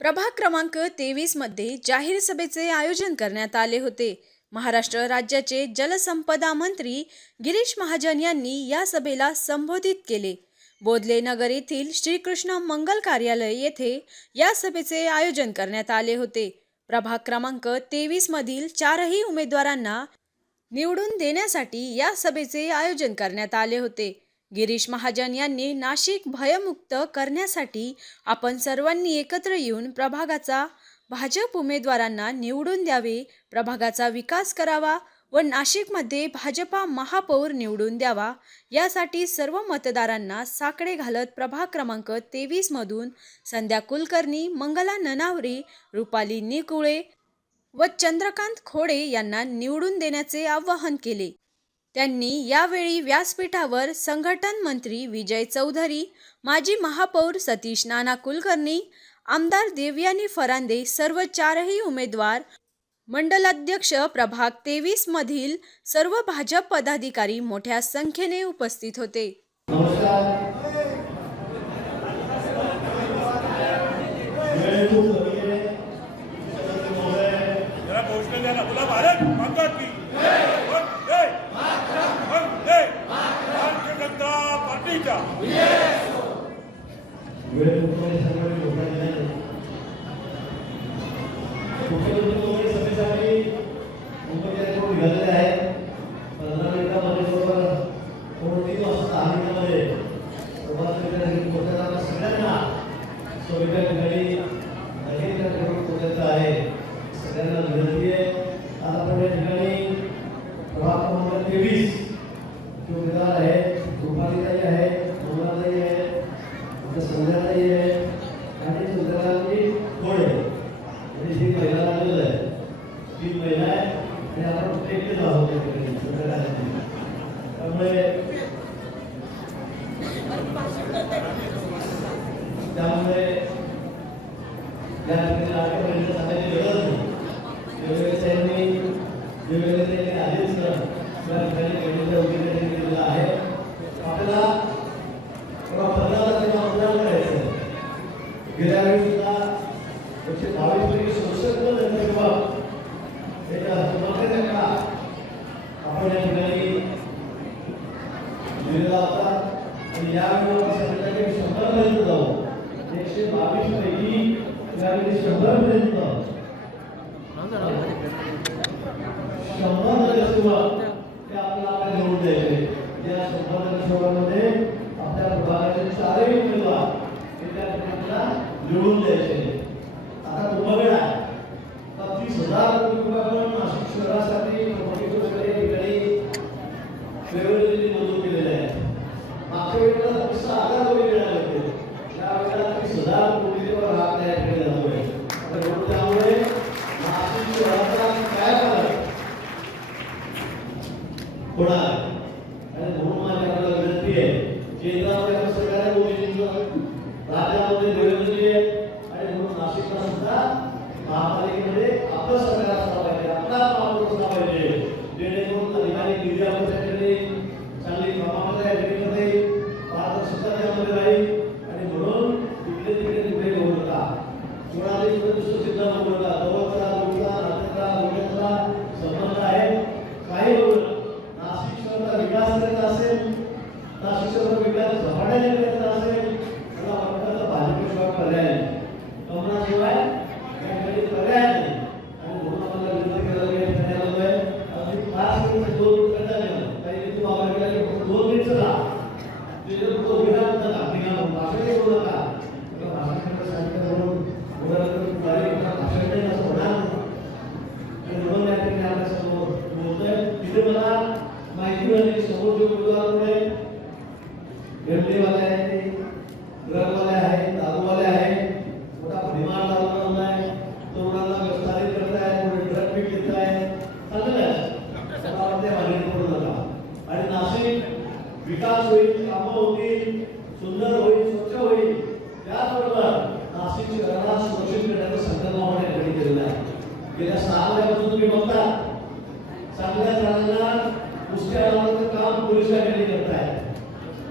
प्रभाग क्रमांक 23 मध्ये जाहीर सभेचे आयोजन करण्यात आले होते। महाराष्ट्र राज्याचे जलसंपदा मंत्री गिरीश महाजन यांनी या सभेला संबोधित केले। बोधले नगर येथील श्रीकृष्ण मंगल कार्यालय येथे या सभेचे आयोजन करण्यात आले होते। प्रभाग क्रमांक 23 मधील चारही उमेदवारांना निवडून देण्यासाठी या सभेचे आयोजन करण्यात आले होते। गिरीश महाजन यांनी नाशिक भयमुक्त करण्यासाठी आपण सर्वांनी एकत्र येऊन प्रभागाचा भाजप उमेदवारांना निवडून द्यावे, प्रभागाचा विकास करावा व नाशिकमध्ये भाजपा महापौर निवडून द्यावा, यासाठी सर्व मतदारांना साकडे घालत प्रभाग क्रमांक 23 मधून संध्या कुलकर्णी, मंगला ननावरे, रुपाली निकुळे व चंद्रकांत खोडे यांना निवडून देण्याचे आवाहन केले। त्यांनी यावेळी व्यासपीठावर संघटन मंत्री विजय चौधरी, माजी महापौर सतीश नाना कुलकर्णी, आमदार देवयानी फरांदे, सर्व चारही उमेदवार, मंडलाध्यक्ष, प्रभाग 23 मधील सर्व भाजप पदाधिकारी मोठ्या संख्येने उपस्थित होते।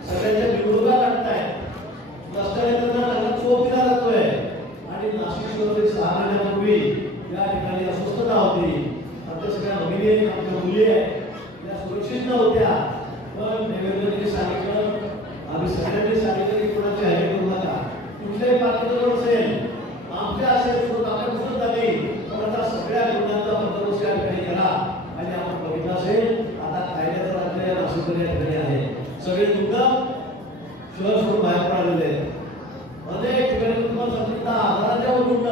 सगळ्यांच्या विरोधात आणताय, रस्त्याने त्यांना चोप दिला जातोय आणि नाशिक नाशिक 6 महिन्यापूर्वी या ठिकाणी अस्वस्थता होती. आमच्या सगळ्या भगिनी आमच्या मुली या सुरक्षित नव्हत्या. पण देवेंद्रजी सांगितलं, आम्ही सगळ्यांनी सांगितलं की कोणाची हॅरी करू नका. कुठल्याही पातळीवर असेल, आमच्या असेल तर आपण कुठं झाली पण आता सगळ्या रुग्णांचा बंदोबस्त या ठिकाणी केला. आणि आपण बघितलं असेल आता कायद्याचं राज्य या नाशिकमध्ये या ठिकाणी आहे. सगळे रुग्ण शहर सोडून बाहेर पडलेले आहेत. अनेक ठिकाणी तुम्हाला सांगितलं आजाराच्या रुग्ण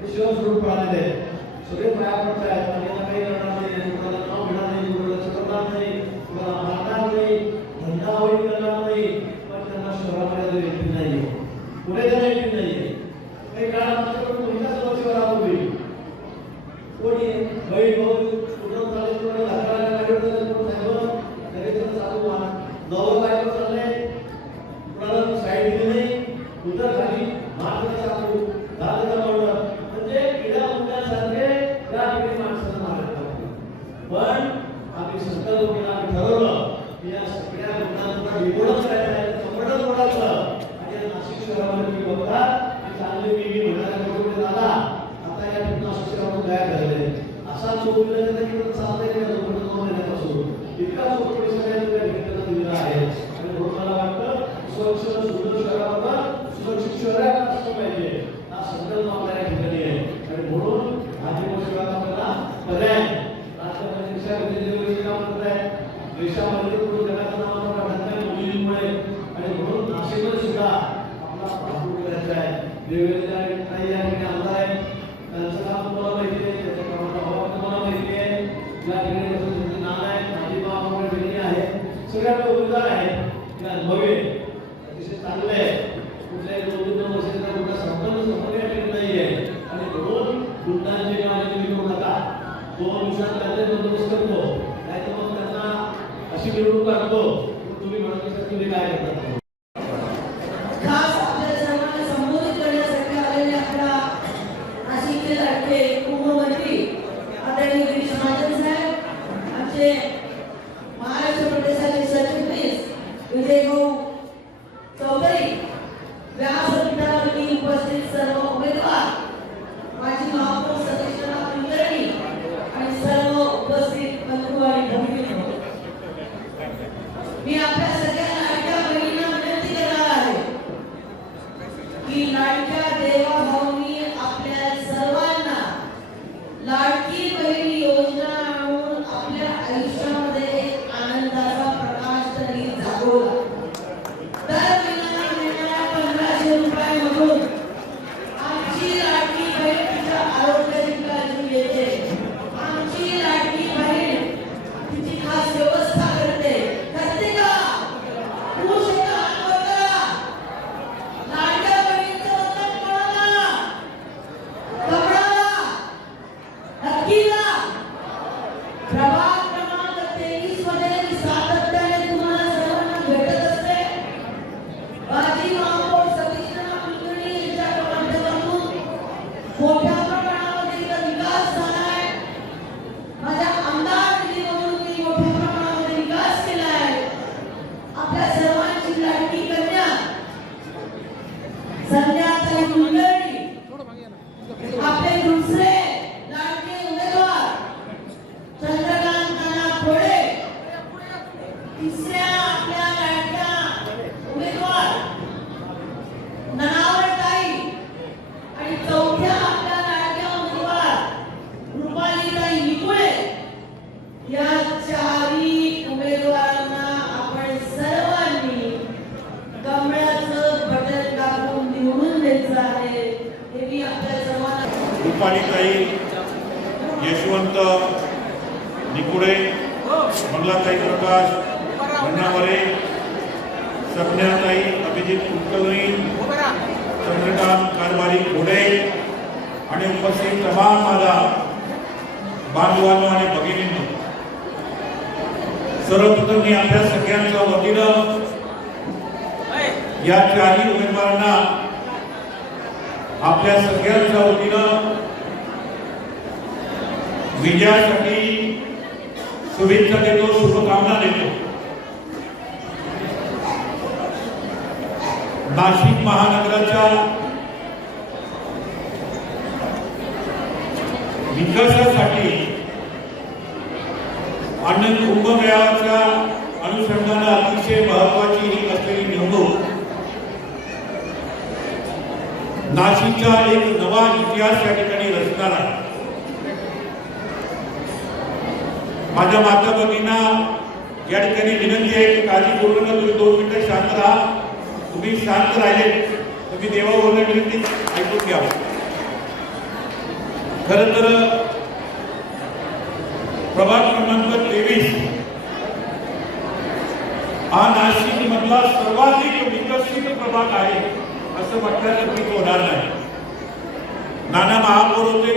हे शहर सोडून पडलेले आहेत. सगळे बाहेर पडत आहेत. आणि आता काही करणार नाही, कोणाला नाव घेणार नाही, कोणाला करणार नाही, कोणाला मारणार नाही, धंदा होईल करणार नाही. पण त्यांना शहरामध्ये येत नाही, पुढे जाणं येत नाही. काही काळ आमच्याकडून कोणत्याच वर्षावर आली कोणी बहीण भाऊ कुठं चालेल, कोणाला धाकायला लागलं तर कोण साहेब तरी तर चालू व्हा. नवं बायको चाललंय, कोणाला साईड दिली नाही, उतर खाली मारलं चालू झालं म्हणलं म्हणजे किडा मुंग्यासारखे त्या ठिकाणी माणसाला मारत. पण आम्ही संकल्प केला, आम्ही ठरवलं की या सगळ्या रुग्णांना विरोध करायचा आहे, कपडं मोडायचं. आणि या नाशिक शहरामध्ये मी बघता की चांगले मी म्हणणाऱ्या मोठे दादा आता या ठिकाणी नाशिक शहरामध्ये तयार झालेले असा चोपीला त्यांनी चाललंय की 2 महिन्यापासून इतका चोपडी सगळ्यांना भेटायला दिलेला आहे. आणि म्हणून मला वाटतं सुरक्षित सुंदर शहरावर सुरक्षित शहरात असलं पाहिजे हा संकल्प आपल्या या ठिकाणी आहे. आणि म्हणून आदिवासी शहरात आपल्याला पर्याय राष्ट्रपती देशामध्ये काम करत आहे. देशामध्ये पूर्ण जगाचं नाव वाढत आहे मुलींमुळे. आणि म्हणून नाशिकमध्ये सुद्धा आपला भागवून करायचा आहे. देवेंद्र काही या ठिकाणी आमदार आहे, त्यांचं काम तुम्हाला माहिती आहे, त्याच्या कामाचा अभाव तुम्हाला माहिती आहे. या ठिकाणी त्यांचं नाव आहे, माझी बाबा वगैरे आहे, सगळ्या उमेदवार आहेत, अनुभवी अतिशय चांगले आहे. कुठल्याही 2-2 वर्षाचा कुठला संपन्न या ठिकाणी नाही आहे. आणि म्हणून गुंडांची नावाने विकू नका. 2 दिवसात त्यांचे बंदोबस्त करतो, नाही तर मग त्यांना अशी मिळवणूक काढतो. तुम्ही म्हणण्यासाठी तुम्ही काय करता? खास आपल्या सर्वांना संबोधित करण्यासाठी आलेले आपला नाशिकचे लाडके उपमंत्री आदरणीय गिरीश महाजन साहेब, आमचे महाराष्ट्र प्रदेशाचे सरचिटणीस विजय भाऊ चौधरी, व्यासपीठावरती उपस्थित सर्व उमेदवार, माजी महापौर सतीशराव कुलकर्णी आणि सर्व उपस्थित बंधू आणि भगिनींनो, मी आपल्या सगळ्या लाडक्या बहिणींना विनंती करणार आहे की लाडक्या देवाभाऊंनी आपल्या सर्वांना लाडकी बहीण योजना आणून आपल्या आयुष्यामध्ये एक आनंदाचा प्रकाश तरी जागवला. दर महिन्याला मिळणाऱ्या 1500 रुपयांमधून आमची लाडकी बहीण तिच्या आरोग्याची काळजी घेते. आमची लाडकी बहीण तिची खास व्यवस्था करते का? पुरुष एका हातवर करा. लाडक्या बहिणीचं वचन कोणाला? कपडाला, नक्कीला. प्रभाग क्रमांक 23 मध्ये सातत्याने तुम्हाला सर्वांना भेटत असते. माजी महापौर सतीशराव कुलकर्णी यांच्या माध्यमातून मोठ्या प्रमाणावर इथं विकास झाला आहे. माझ्या आमदार निधीमधून मी मोठ्या प्रमाणावर विकास केला आहे. आपल्या सर्वांची लाडकी कन्या संध्याताई कुलकर्णी, आपले दुसरे लाडके उमेदवार चंद्रकांत खोडे, तिसऱ्या आपल्या लाडक्या उमेदवार ननावरताई आणि चौथ्या आपल्या लाडक्या उमेदवार रुपालीताई निकुळे, या 4ही उमेदवारांना आपण सर्वांनी कमळाचं बटन दाबून निवडून द्यायचं आहे. हे मी आपल्या सर्वांना रुपालीताई, यशवंत निकुळे, मंगलाताई प्रकाश भन्नावरे, सपन्याताई अभिजित कुलकर्णी, चंद्रकांत कारभारी घोडे आणि उपस्थित तमाम माझा बांधवांनो आणि भगिनींनो, सर्वप्रथम मी आपल्या सगळ्यांच्या वतीनं या 4ही उमेदवारांना आपल्या सगळ्यांच्या वतीनं विजयासाठी शुभेच्छा देतो, शुभकामना देतो. नाशिक महानगराच्या विकासासाठी आणि कुंभमेळ्याच्या अनुषंगाने अतिशय महत्वाची ही असलेली निवडणूक नाशिकचा एक नवा इतिहास या ठिकाणी रचणार आहे. माझ्या माता भगिनींना या ठिकाणी विनंती आहे की काळजीपूर्वक तुम्ही 2 मिनिटं शांत राहा. तुम्ही शांत राहिले तर मी देवावरून विनंती ऐकून घ्या. खरं तर प्रभाग क्रमांक 23 हा नाशिक मधला सर्वाधिक विकसित प्रभाग आहे असं म्हटलं तर ठीक होणार नाही. नाना महापौर होते.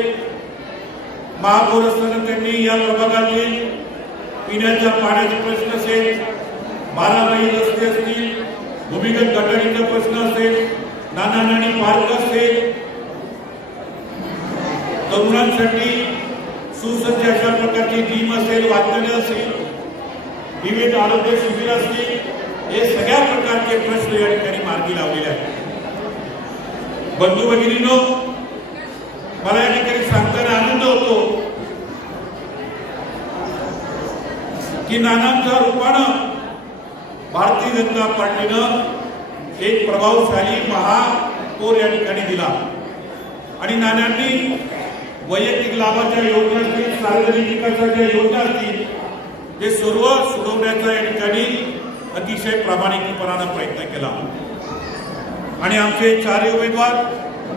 महापौर असताना त्यांनी या प्रभागातले पिण्याच्या पाण्याचे प्रश्न असेल, 12 रस्ते असतील, भूमिगत गटारीचा प्रश्न असेल, नाना नानी पार्क असेल, तरुणांसाठी सुसज्ज अशा प्रकारची जिम असेल, वाचनालय असेल, विविध आरोग्य शिबिर असतील, हे सगळ्या प्रकारचे प्रश्न या ठिकाणी मार्गी लावलेले आहेत. बंधू भगिनींनो, मला या ठिकाणी सांगताना आनंद होतो की नानांच्या रूपानं भारतीय जनता पार्टीनं एक प्रभावशाली महापौर या ठिकाणी दिला आणि नानांनी वैयक्तिक लाभाच्या योजना असतील, सार्वजनिक विकासाच्या योजना असतील, ते सर्व सोडवण्याचा या ठिकाणी अतिशय प्रामाणिकपणाने प्रयत्न केला. आणि आमचे 4 उमेदवार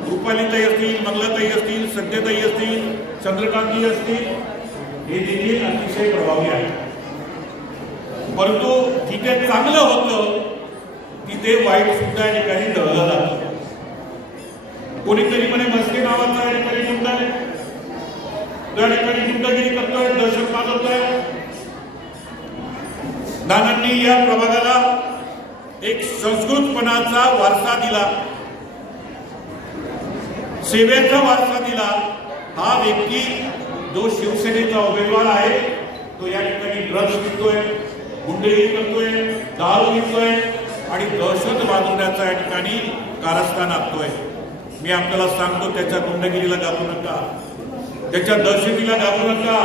रुपालीताई असतील, मंगलाताई असतील, सत्यताई असतील, चंद्रकांतजी असतील, हे देखील अतिशय प्रभावी आहेत. परंतु जिथे चांगलं होतं तिथे वाईट सुद्धा या ठिकाणी ढळलं जातं. कोणीतरी म्हणे मस्के नावाचा या ठिकाणी गुंडा आहे, त्या ठिकाणी गुंडगिरी करतोय, दहशत माजवतोय. नानांनी या प्रभागाला एक संस्कृतपणाचा वारसा दिला, सेवेचा वारसा दिला. हा व्यक्ती जो शिवसेनेचा उमेदवार आहे तो या ठिकाणी ड्रग्ज विकतोय, गुंडगिरी करतोय, दारू विकतोय आणि दहशत माजवण्याचा या ठिकाणी कारस्थान आखतोय. मी आपल्याला सांगतो, त्याच्या गुंडगिरीला घाबरू नका, त्याच्या दहशतीला घाबरू नका.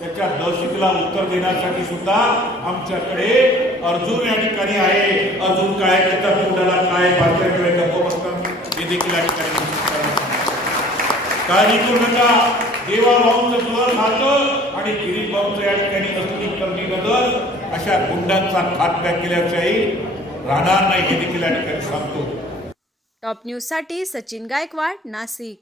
त्याच्या दहशतीला उत्तर देण्यासाठी सुद्धा आमच्याकडे अर्जुन या ठिकाणी आहे. अर्जुन काय, त्याच्या तोंडाला काय, भारताकडे गप्प बसतात हे देखील या ठिकाणी काळजी करू नका. देवा भाऊंचं बळ खातं आणि गिरीश भाऊंचं या ठिकाणी असली करणी बदल अशा गुंडांचा खात्मा केल्याशिवाय राहणार नाही हे देखील या ठिकाणी सांगतो. टॉप न्यूजसाठी सचिन गायकवाड, नाशिक.